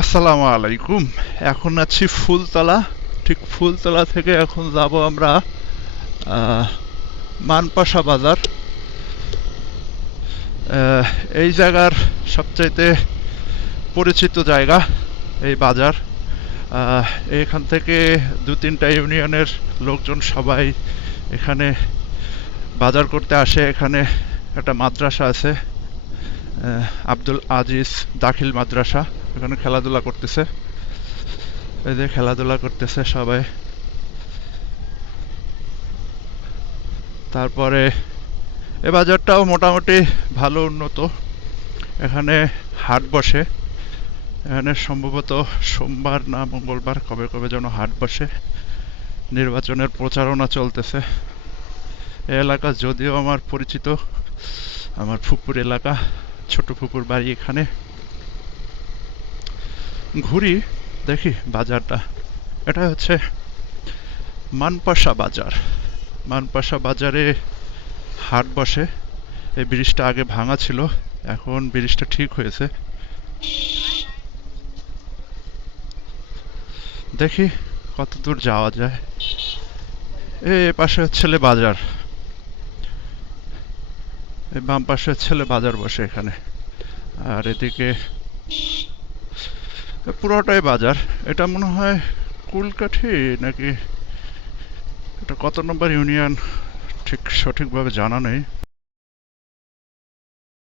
আসসালামু আলাইকুম। এখন আছি ফুলতলা। ঠিক ফুলতলা থেকে এখন যাব আমরা আহ, মানপাশা বাজার। আহ, এই জায়গার সবচাইতে পরিচিত জায়গা এই বাজার। আহ, এখান থেকে দু তিনটা ইউনিয়নের লোকজন সবাই এখানে বাজার করতে আসে। এখানে একটা মাদ্রাসা আছে, আব্দুল আজিজ দাখিল মাদ্রাসা। এখানে খেলাধুলা করতেছে, এই যে খেলাধুলা করতেছে সবাই। তারপরে এ বাজারটাও মোটামুটি ভালো উন্নত। এখানে হাট বসে। এখানে সম্ভবত সোমবার না মঙ্গলবার কবে কবে যেন হাট বসে। নির্বাচনের প্রচারণা চলতেছে। এই এলাকা যদিও আমার পরিচিত, আমার ফুপুর এলাকা, ছোট ফুপুর বাড়ি এখানে। ঘুরি, দেখি বাজারটা। এটা হচ্ছে মানপাশা বাজার। মানপাশা বাজারে হাট বসে। এই ব্রিজটা আগে ভাঙা ছিল, এখন ব্রিজটা ঠিক হয়েছে। দেখি কত দূর যাওয়া যায়। এ পাশে হচ্ছে বাজার, এই বাম পাশে হচ্ছে বাজার বসে এখানে। আর এদিকে পুরোটাই বাজার। এটা মনে হয় কুলকাঠি নাকি, এটা কত নম্বর ইউনিয়ন ঠিক সঠিকভাবে জানা নেই।